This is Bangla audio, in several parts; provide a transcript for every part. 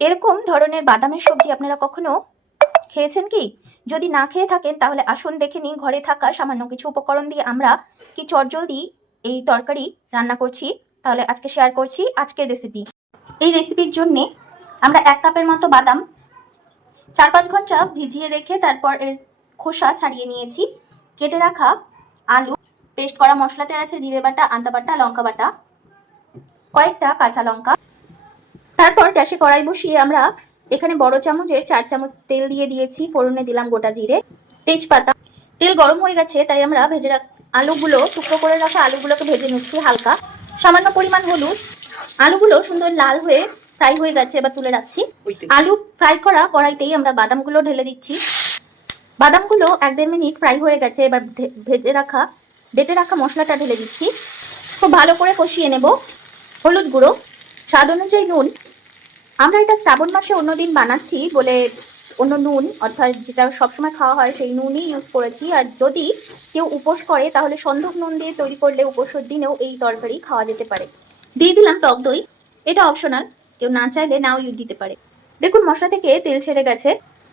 এরকম ধরনের বাদামের সবজি আপনারা কখনো খেয়েছেন কি? যদি না খেয়ে থাকেন তাহলে আসুন দেখে নিন ঘরে থাকা সামান্য কিছু উপকরণ দিয়ে আমরা কি চটজলদি এই তরকারি রান্না করছি। তাহলে আজকে শেয়ার করছি আজকের রেসিপি। এই রেসিপির জন্যে আমরা 1 কাপের মতো বাদাম 4-5 ঘন্টা ভিজিয়ে রেখে তারপর এর খোসা ছাড়িয়ে নিয়েছি। কেটে রাখা আলু, পেস্ট করা মশলাতে আছে জিরে বাটা, আদা বাটা, লঙ্কা বাটা, কয়েকটা কাঁচা লঙ্কা। তারপর গ্যাসে কড়াই বসিয়ে আমরা এখানে বড় চামচের 4 চামচ তেল দিয়ে দিয়েছি। ফোড়নে দিলাম গোটা জিরে, তেজপাতা। তেল গরম হয়ে গেছে তাই আমরা ভেজে আলুগুলো টুকরো করে রাখা আলুগুলোকে ভেজে নিচ্ছি হালকা। সামান্য পরিমাণ হলুদ। আলুগুলো সুন্দর লাল হয়ে ফ্রাই হয়ে গেছে, এবার তুলে রাখছি। আলু ফ্রাই করা কড়াইতেই আমরা বাদামগুলো ঢেলে দিচ্ছি। বাদামগুলো 1-1.5 মিনিট ফ্রাই হয়ে গেছে, এবার বেটে রাখা মশলাটা ঢেলে দিচ্ছি। খুব ভালো করে কষিয়ে নেব। হলুদ গুঁড়ো, স্বাদ অনুযায়ী নুন। আমরা এটা শ্রাবণ মাসে অন্যদিন বানাচ্ছি বলে অন্য নুন অর্থাৎ যেটা সবসময় খাওয়া হয় সেই নুনই ইউজ করেছি। আর যদি কেউ উপোস করে তাহলে সন্ধক নুন দিয়ে তৈরি করলে উপোসের দিনেও এই তরকারি খাওয়া যেতে পারে। দিয়ে দিলাম টক দই, এটা অপশনাল, কেউ না চাইলে নাও ইউজ দিতে পারে। দেখুন মশলা থেকে তেল ছেড়ে গেছে।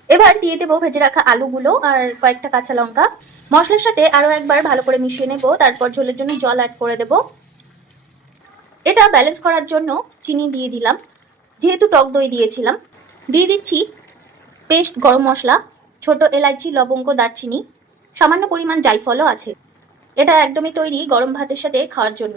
এবার দিয়ে দেবো ভেজে রাখা আলুগুলো আর কয়েকটা কাঁচা লঙ্কা। মশলার সাথে আরো একবার ভালো করে মিশিয়ে নেব, তারপর ঝোলের জন্য জল অ্যাড করে দেব। এটা ব্যালেন্স করার জন্য চিনি দিয়ে দিলাম, যেহেতু টক দই দিয়েছিলাম। দিয়ে দিচ্ছি পেস্ট গরম মশলা, ছোট এলাচি, লবঙ্গ, দারচিনি, সামান্য পরিমাণ জায়ফলও আছে। এটা একদমই তৈরি গরম ভাতের সাথে খাওয়ার জন্য।